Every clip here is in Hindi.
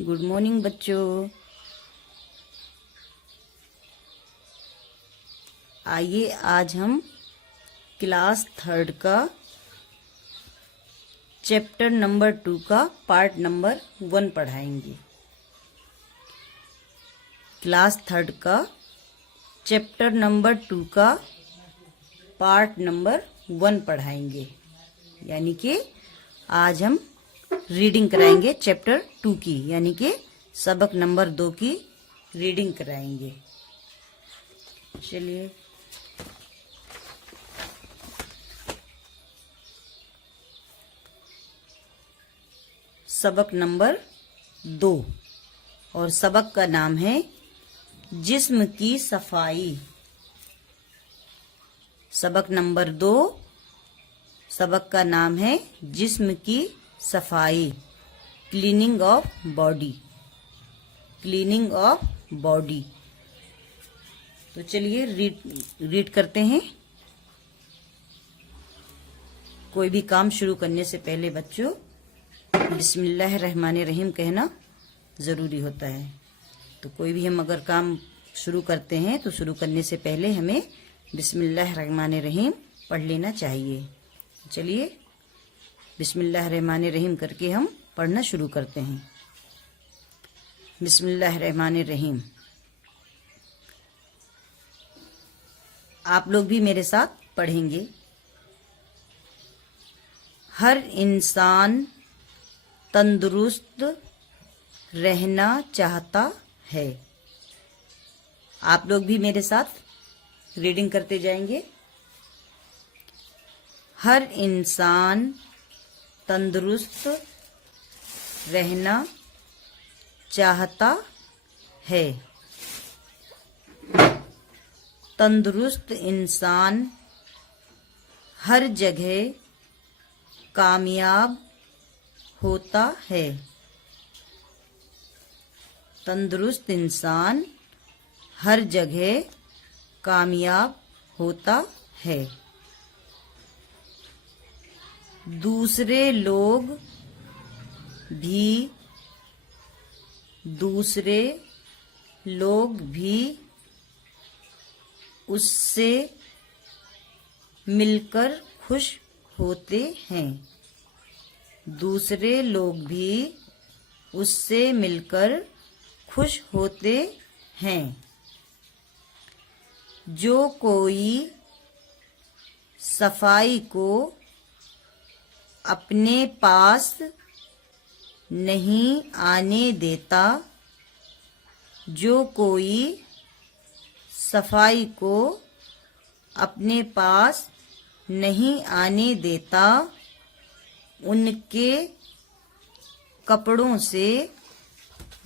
गुड मॉर्निंग बच्चों। आइए आज हम क्लास 3 का चैप्टर नंबर 2 का पार्ट नंबर 1 पढ़ाएंगे। क्लास 3 का चैप्टर नंबर 2 का पार्ट नंबर 1 पढ़ाएंगे, यानी कि आज हम रीडिंग कराएंगे चैप्टर 2 की, यानी कि सबक नंबर 2 की रीडिंग कराएंगे। चलिए सबक नंबर 2 और सबक का नाम है जिस्म की सफाई। सबक नंबर 2 सबक का नाम है जिस्म की सफाई, cleaning of body, cleaning of body. तो चलिए रीड करते हैं। कोई भी काम शुरू करने से पहले बच्चों बिस्मिल्लाहिर्रहमानिर्रहीम कहना जरूरी होता है। तो कोई भी हम अगर काम शुरू करते हैं तो शुरू करने से पहले हमें बिस्मिल्लाहिर्रहमानिर्रहीम पढ़ लेना चाहिए। चलिए बिस्मिल्लाहिर्रहमानिर्रहीम करके हम पढ़ना शुरू करते हैं। बिस्मिल्लाहिर्रहमानिर्रहीम। आप लोग भी मेरे साथ पढ़ेंगे। हर इंसान तंदुरुस्त रहना चाहता है। आप लोग भी मेरे साथ रीडिंग करते जाएंगे। हर इंसान तंदुरुस्त रहना चाहता है। तंदुरुस्त इंसान हर जगह कामयाब होता है। तंदुरुस्त इंसान हर जगह कामयाब होता है। दूसरे लोग भी उससे मिलकर खुश होते हैं। दूसरे लोग भी उससे मिलकर खुश होते हैं। जो कोई सफाई को अपने पास नहीं आने देता, जो कोई सफाई को अपने पास नहीं आने देता, उनके कपड़ों से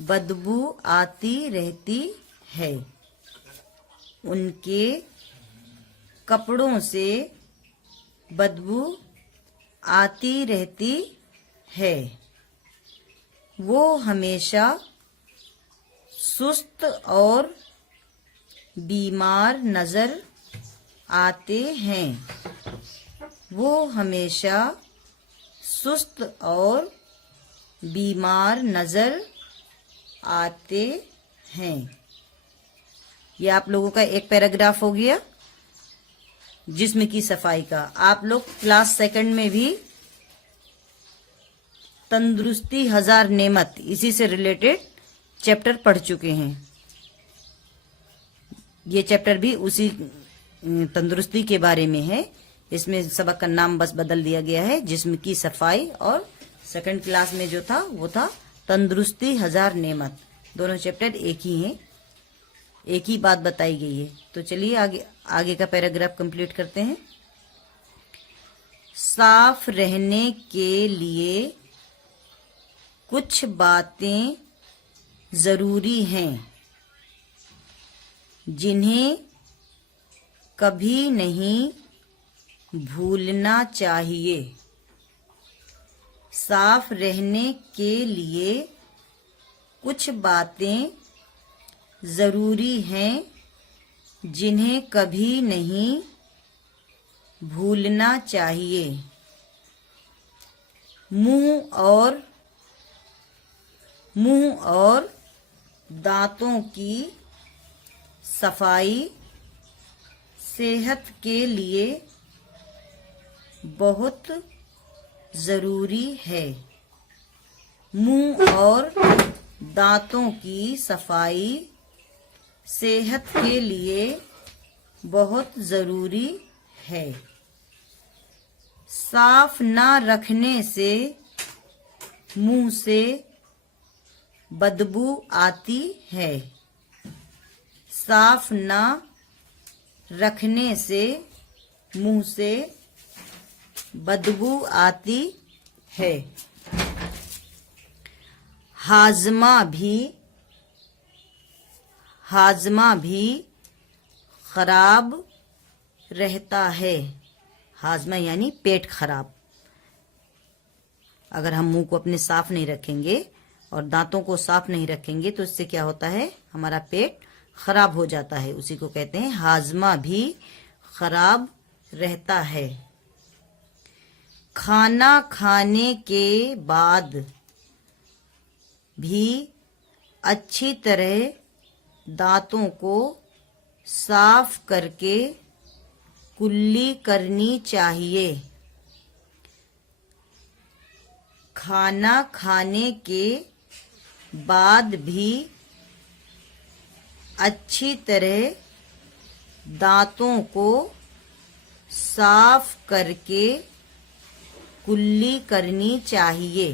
बदबू आती रहती है। उनके कपड़ों से बदबू आती रहती है। वो हमेशा सुस्त और बीमार नजर आते हैं। वो हमेशा सुस्त और बीमार नजर आते हैं। ये आप लोगों का एक पैराग्राफ हो गया जिस्म की सफाई का। आप लोग क्लास 2 में भी तंदुरुस्ती हजार नेमत इसी से रिलेटेड चैप्टर पढ़ चुके हैं। ये चैप्टर भी उसी तंदुरुस्ती के बारे में है। इसमें सबक का नाम बस बदल दिया गया है, जिस्म की सफाई, और 2nd क्लास में जो था वो था तंदुरुस्ती हजार नेमत। दोनों चैप्टर एक ही हैं, एक ही बात बताई गई है। तो चलिए आगे का पैराग्राफ कंप्लीट करते हैं। साफ रहने के लिए कुछ बातें जरूरी हैं जिन्हें कभी नहीं भूलना चाहिए। साफ रहने के लिए कुछ बातें जरूरी हैं जिन्हें कभी नहीं भूलना चाहिए। मुंह और मुंह और दांतों की सफाई सेहत के लिए बहुत जरूरी है। मुंह और दांतों की सफाई सेहत के लिए बहुत जरूरी है। साफ ना रखने से मुंह से बदबू आती है। साफ ना रखने से मुंह से बदबू आती है। हाजमा भी खराब रहता है। हाजमा यानी पेट खराब। अगर हम मुंह को अपने साफ नहीं रखेंगे और दांतों को साफ नहीं रखेंगे तो इससे क्या होता है, हमारा पेट खराब हो जाता है। उसी को कहते हैं हाजमा भी खराब रहता है। खाना खाने के बाद भी अच्छी तरह दांतों को साफ करके कुल्ली करनी चाहिए। खाना खाने के बाद भी अच्छी तरह दांतों को साफ करके कुल्ली करनी चाहिए।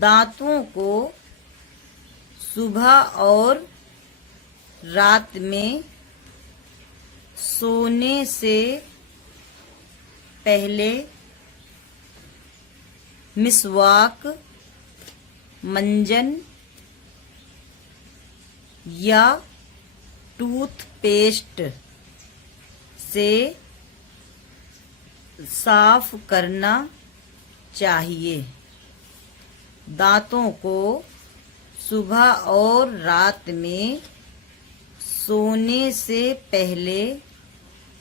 दांतों को सुबह और रात में सोने से पहले मिसवाक, मंजन या टूथपेस्ट से साफ करना चाहिए। दांतों को सुबह और रात में सोने से पहले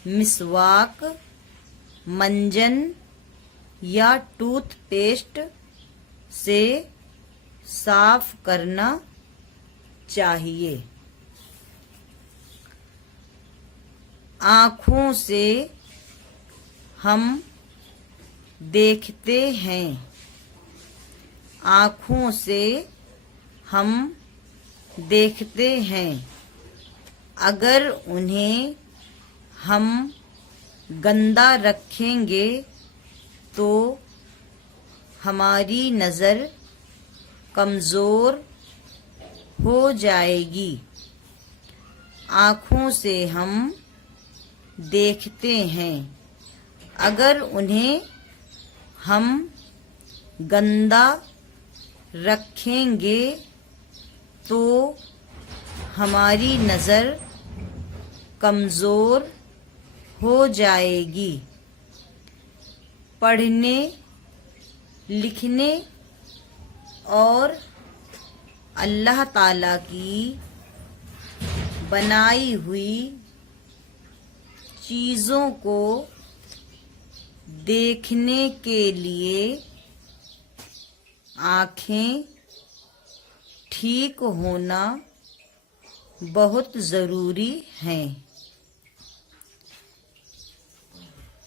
मिसवाक, मंजन या टूथपेस्ट से साफ करना चाहिए। आँखों से हम देखते हैं। आँखों से हम देखते हैं। अगर उन्हें हम गंदा रखेंगे तो हमारी नज़र कमज़ोर हो जाएगी। आँखों से हम देखते हैं। अगर उन्हें हम गंदा रखेंगे तो हमारी नज़र कमज़ोर हो जाएगी। पढ़ने, लिखने और अल्लाह ताला की बनाई हुई चीज़ों को देखने के लिए आँखें ठीक होना बहुत ज़रूरी हैं।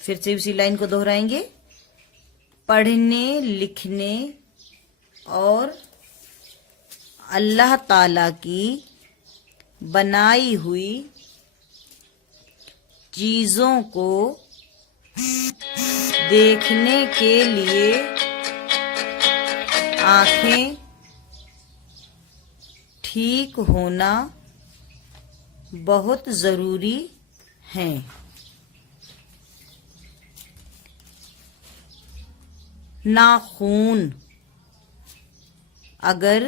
फिर से उसी लाइन को दोहराएंगे। पढ़ने, लिखने और अल्लाह ताला की बनाई हुई चीज़ों को देखने के लिए आँखें ठीक होना बहुत ज़रूरी हैं। नाखून अगर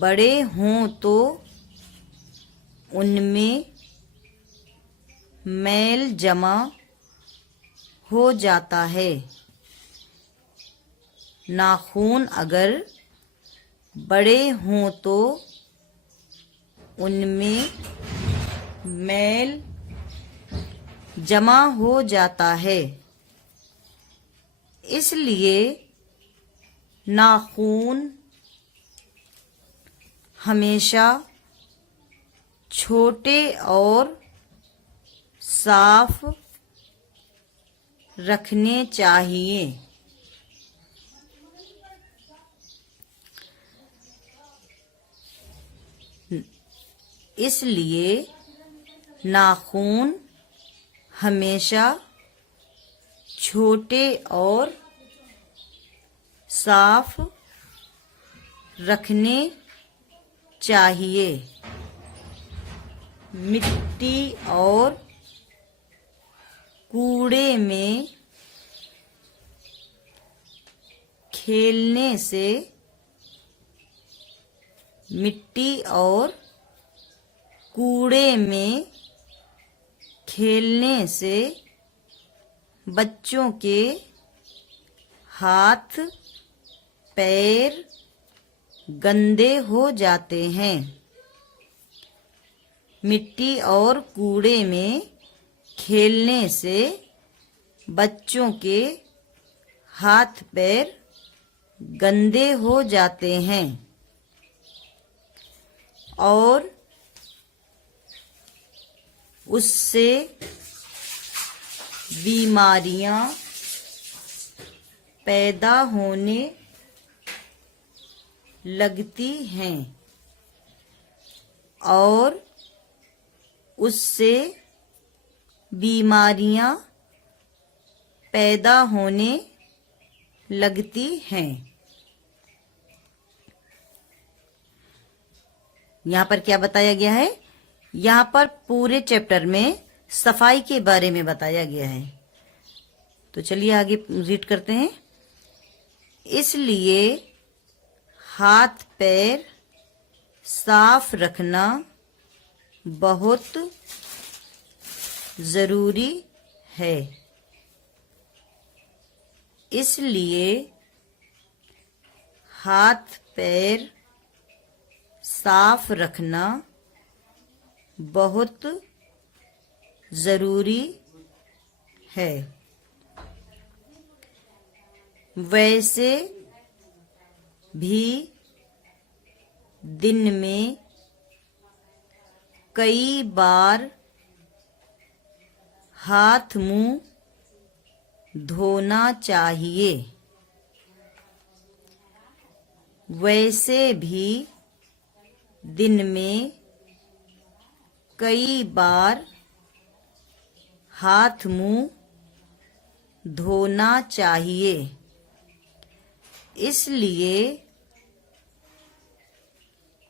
बड़े हों तो उनमें मैल जमा हो जाता है। नाखून अगर बड़े हों तो उनमें मैल जमा हो जाता है। इसलिए नाखून हमेशा छोटे और साफ रखने चाहिए। इसलिए नाखून हमेशा छोटे और साफ रखने चाहिए। मिट्टी और कूड़े में खेलने से मिट्टी और कूड़े में खेलने से बच्चों के हाथ पैर गंदे हो जाते हैं। मिट्टी और कूड़े में खेलने से बच्चों के हाथ पैर गंदे हो जाते हैं और उससे बीमारियां पैदा होने लगती हैं और उससे बीमारियां पैदा होने लगती हैं। यहाँ पर क्या बताया गया है? यहाँ पर पूरे चैप्टर में सफाई के बारे में बताया गया है। तो चलिए आगे रीड करते हैं। इसलिए हाथ पैर साफ रखना बहुत जरूरी है। इसलिए हाथ पैर साफ रखना बहुत जरूरी है। वैसे भी दिन में कई बार हाथ मुंह धोना चाहिए। वैसे भी दिन में कई बार हाथ मुंह धोना चाहिए। इसलिए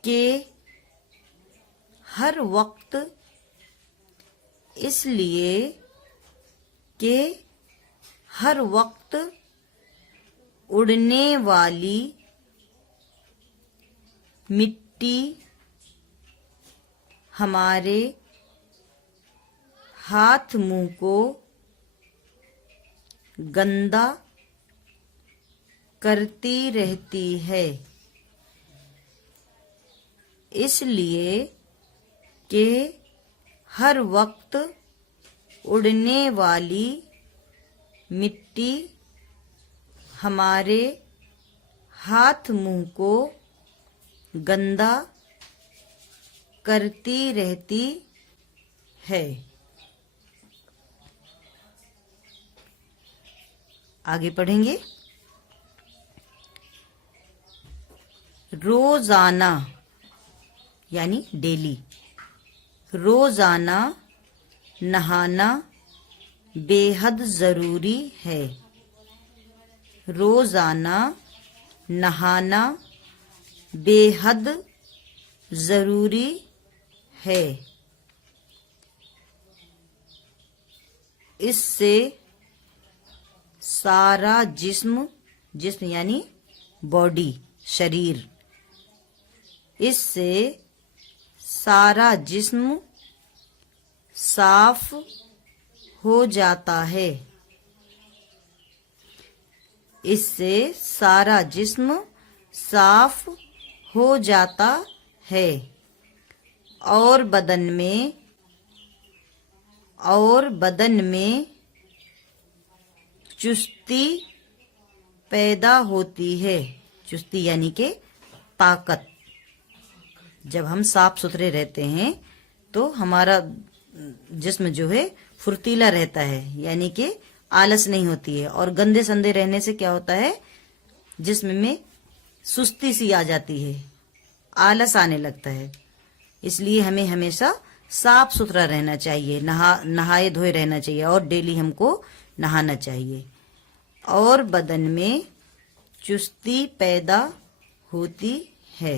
कि हर वक्त उड़ने वाली मिट्टी हमारे हाथ मुंह को गंदा करती रहती है। इसलिए कि हर वक्त उड़ने वाली मिट्टी हमारे हाथ मुंह को गंदा करती रहती है। आगे पढ़ेंगे। रोजाना यानी डेली, रोजाना नहाना बेहद जरूरी है। रोजाना नहाना बेहद जरूरी है। इससे सारा जिस्म यानी बॉडी, शरीर, इससे सारा जिस्म साफ हो जाता है। इससे सारा जिस्म साफ हो जाता है और और बदन में चुस्ती पैदा होती है। चुस्ती यानी कि ताकत। जब हम साफ सुथरे रहते हैं तो हमारा जिस्म जो है फुर्तीला रहता है, यानी कि आलस नहीं होती है। और गंदे संदे रहने से क्या होता है, जिस्म में सुस्ती सी आ जाती है, आलस आने लगता है। इसलिए हमें हमेशा साफ सुथरा रहना चाहिए, नहाए धोए रहना चाहिए और डेली हमको नहाना चाहिए। और बदन में चुस्ती पैदा होती है।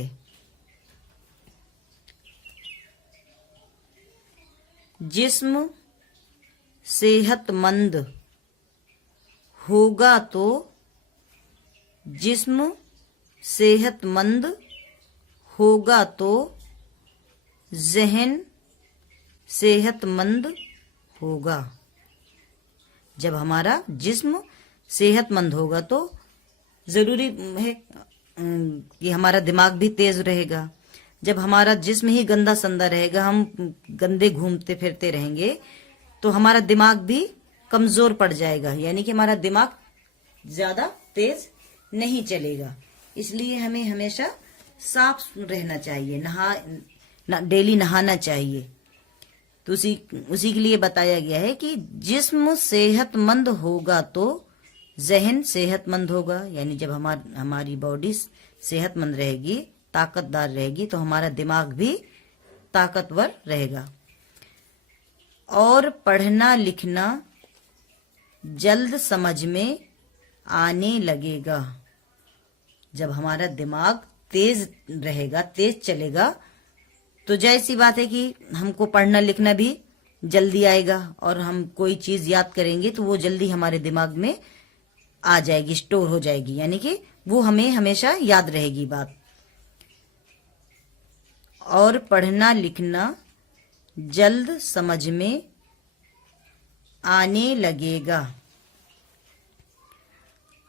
जिस्म सेहतमंद होगा तो जिस्म सेहतमंद होगा तो ज़हन सेहतमंद होगा। जब हमारा जिस्म सेहतमंद होगा तो जरूरी है कि हमारा दिमाग भी तेज रहेगा। जब हमारा जिस्म ही गंदा संदा रहेगा, हम गंदे घूमते फिरते रहेंगे, तो हमारा दिमाग भी कमजोर पड़ जाएगा, यानी कि हमारा दिमाग ज्यादा तेज नहीं चलेगा। इसलिए हमें हमेशा साफ रहना चाहिए, डेली नहाना चाहिए। तो उसी के लिए बताया गया है कि जिस्म सेहतमंद होगा तो ज़हन सेहतमंद होगा। यानी जब हमारी बॉडी सेहतमंद रहेगी, ताकतदार रहेगी, तो हमारा दिमाग भी ताकतवर रहेगा। और पढ़ना लिखना जल्द समझ में आने लगेगा। जब हमारा दिमाग तेज रहेगा, तेज चलेगा, तो जाहिर सी बात है कि हमको पढ़ना लिखना भी जल्दी आएगा और हम कोई चीज याद करेंगे तो वो जल्दी हमारे दिमाग में आ जाएगी, स्टोर हो जाएगी, यानी कि वो हमें हमेशा याद रहेगी बात। और पढ़ना लिखना जल्द समझ में आने लगेगा।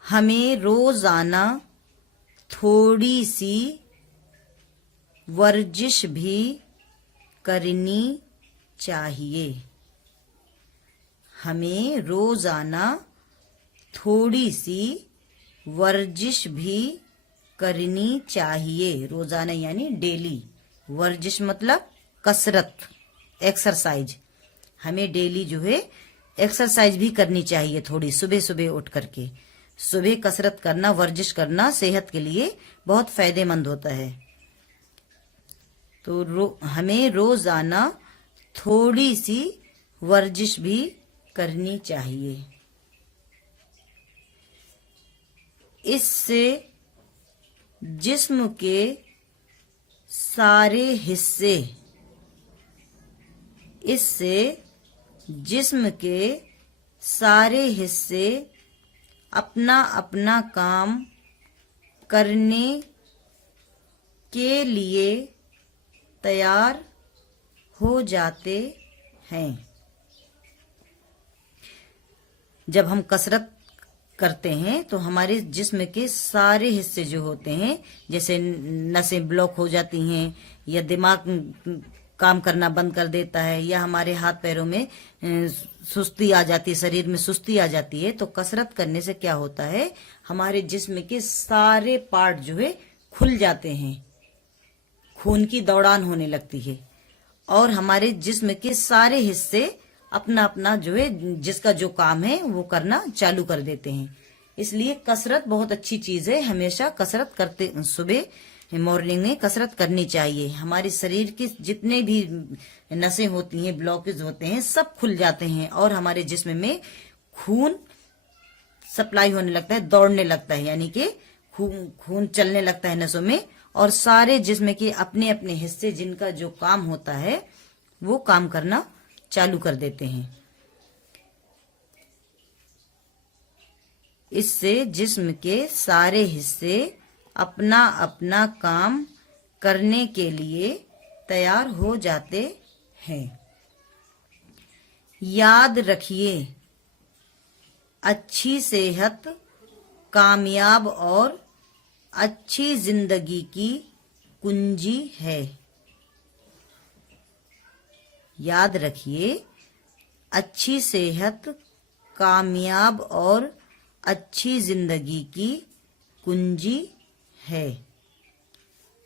हमें रोजाना थोड़ी सी वर्जिश भी करनी चाहिए। हमें रोजाना थोड़ी सी वर्जिश भी करनी चाहिए। रोजाना यानी डेली। वर्जिश मतलब कसरत, एक्सरसाइज। हमें डेली जो है एक्सरसाइज भी करनी चाहिए, थोड़ी सुबह सुबह उठ करके। सुबह कसरत करना, वर्जिश करना सेहत के लिए बहुत फायदेमंद होता है। तो हमें रोजाना थोड़ी सी वर्जिश भी करनी चाहिए। इससे जिस्म के सारे हिस्से अपना अपना काम करने के लिए तैयार हो जाते हैं। जब हम कसरत करते हैं तो हमारे जिस्म के सारे हिस्से जो होते हैं, जैसे नसें ब्लॉक हो जाती हैं या दिमाग काम करना बंद कर देता है या हमारे हाथ पैरों में सुस्ती आ जाती है, शरीर में सुस्ती आ जाती है, तो कसरत करने से क्या होता है, हमारे जिस्म के सारे पार्ट जो है खुल जाते हैं, खून की दौड़ान होने लगती है और हमारे जिस्म के सारे हिस्से अपना अपना जो है जिसका जो काम है वो करना चालू कर देते हैं। इसलिए कसरत बहुत अच्छी चीज है। हमेशा कसरत करते, सुबह मॉर्निंग में कसरत करनी चाहिए। हमारे शरीर की जितने भी नसें होती हैं, ब्लॉकेज होते हैं, सब खुल जाते हैं और हमारे जिस्म में खून सप्लाई होने लगता है, दौड़ने लगता है, यानी कि खून चलने लगता है नसों में और सारे जिस्म के अपने अपने हिस्से जिनका जो काम होता है वो काम करना चालू कर देते हैं। इससे जिस्म के सारे हिस्से अपना अपना काम करने के लिए तैयार हो जाते हैं। याद रखिए, अच्छी सेहत कामयाब और अच्छी जिंदगी की कुंजी है। याद रखिए, अच्छी सेहत कामयाब और अच्छी जिंदगी की कुंजी है।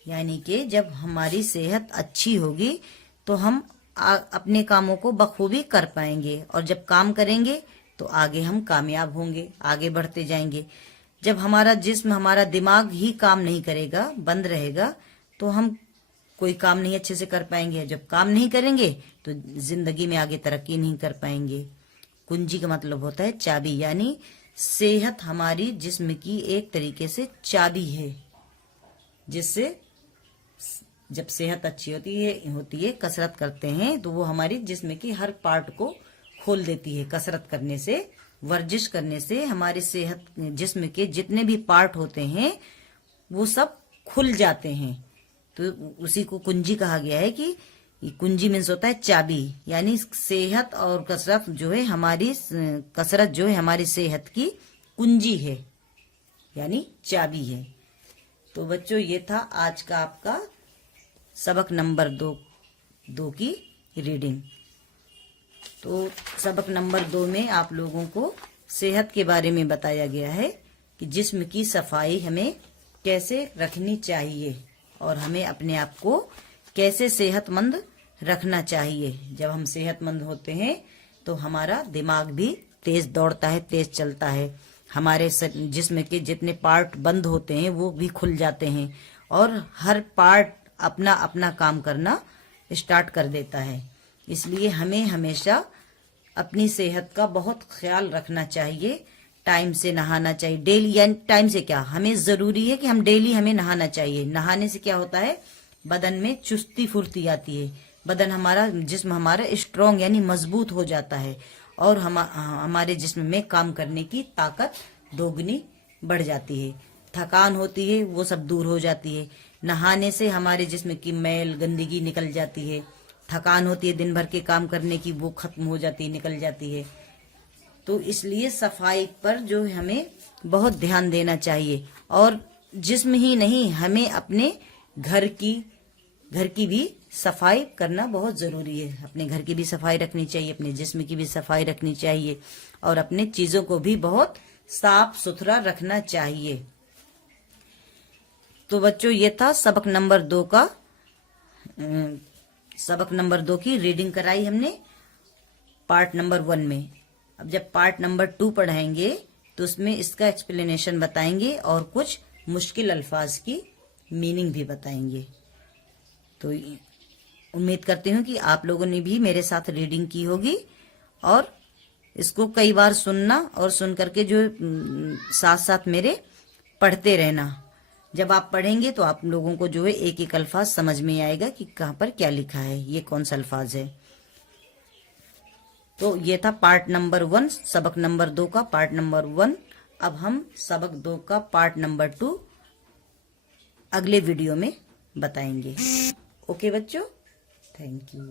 यानी कि जब हमारी सेहत अच्छी होगी तो हम अपने कामों को बखूबी कर पाएंगे, और जब काम करेंगे तो आगे हम कामयाब होंगे, आगे बढ़ते जाएंगे। जब हमारा जिस्म, हमारा दिमाग ही काम नहीं करेगा, बंद रहेगा, तो हम कोई काम नहीं अच्छे से कर पाएंगे। जब काम नहीं करेंगे तो जिंदगी में आगे तरक्की नहीं कर पाएंगे। कुंजी का मतलब होता है चाबी, यानी सेहत हमारी जिस्म की एक तरीके से चाबी है, जिससे जब सेहत अच्छी होती है कसरत करते हैं तो वो हमारी जिस्म की हर पार्ट को खोल देती है। कसरत करने से, वर्जिश करने से हमारी सेहत, जिस्म के जितने भी पार्ट होते हैं वो सब खुल जाते हैं। तो उसी को कुंजी कहा गया है कि कुंजी मीन्स होता है चाबी, यानी सेहत और कसरत जो है हमारी, कसरत जो है हमारी सेहत की कुंजी है, यानी चाबी है। तो बच्चों ये था आज का आपका सबक नंबर 2 की रीडिंग। तो सबक नंबर 2 में आप लोगों को सेहत के बारे में बताया गया है कि जिस्म की सफाई हमें कैसे रखनी चाहिए और हमें अपने आप को कैसे सेहतमंद रखना चाहिए। जब हम सेहतमंद होते हैं तो हमारा दिमाग भी तेज दौड़ता है, तेज चलता है। हमारे जिस्म के जितने पार्ट बंद होते हैं वो भी खुल जाते हैं और हर पार्ट अपना अपना काम करना स्टार्ट कर देता है। इसलिए हमें हमेशा अपनी सेहत का बहुत ख्याल रखना चाहिए। टाइम से नहाना चाहिए डेली, यानी टाइम से क्या, हमें जरूरी है कि हम डेली हमें नहाना चाहिए। नहाने से क्या होता है, बदन में चुस्ती फुर्ती आती है, बदन हमारा, जिस्म हमारा स्ट्रांग यानी मजबूत हो जाता है और हमारे जिस्म में काम करने की ताकत दोगुनी बढ़ जाती है। थकान होती है वो सब दूर हो जाती है। नहाने से हमारे जिस्म की मैल गंदगी निकल जाती है। थकान होती है दिन भर के काम करने की, वो खत्म हो जाती है, निकल जाती है। तो इसलिए सफाई पर जो हमें बहुत ध्यान देना चाहिए, और जिस्म ही नहीं, हमें अपने घर की भी सफाई करना बहुत जरूरी है। अपने घर की भी सफाई रखनी चाहिए, अपने जिस्म की भी सफाई रखनी चाहिए और अपने चीजों को भी बहुत साफ सुथरा रखना चाहिए। तो बच्चों ये था सबक नंबर 2 का, सबक नंबर 2 की रीडिंग कराई हमने पार्ट नंबर 1 में। अब जब पार्ट नंबर 2 पढ़ाएंगे तो उसमें इसका एक्सप्लेनेशन बताएंगे और कुछ मुश्किल अल्फाज की मीनिंग भी बताएंगे। तो उम्मीद करती हूँ कि आप लोगों ने भी मेरे साथ रीडिंग की होगी और इसको कई बार सुनना और सुन करके जो साथ साथ मेरे पढ़ते रहना। जब आप पढ़ेंगे तो आप लोगों को जो है एक एक अल्फाज समझ में आएगा कि कहाँ पर क्या लिखा है, ये कौन सा अल्फाज है। तो ये था पार्ट नंबर 1, सबक नंबर 2 का पार्ट नंबर 1। अब हम सबक 2 का पार्ट नंबर 2 अगले वीडियो में बताएंगे। ओके बच्चों, थैंक यू।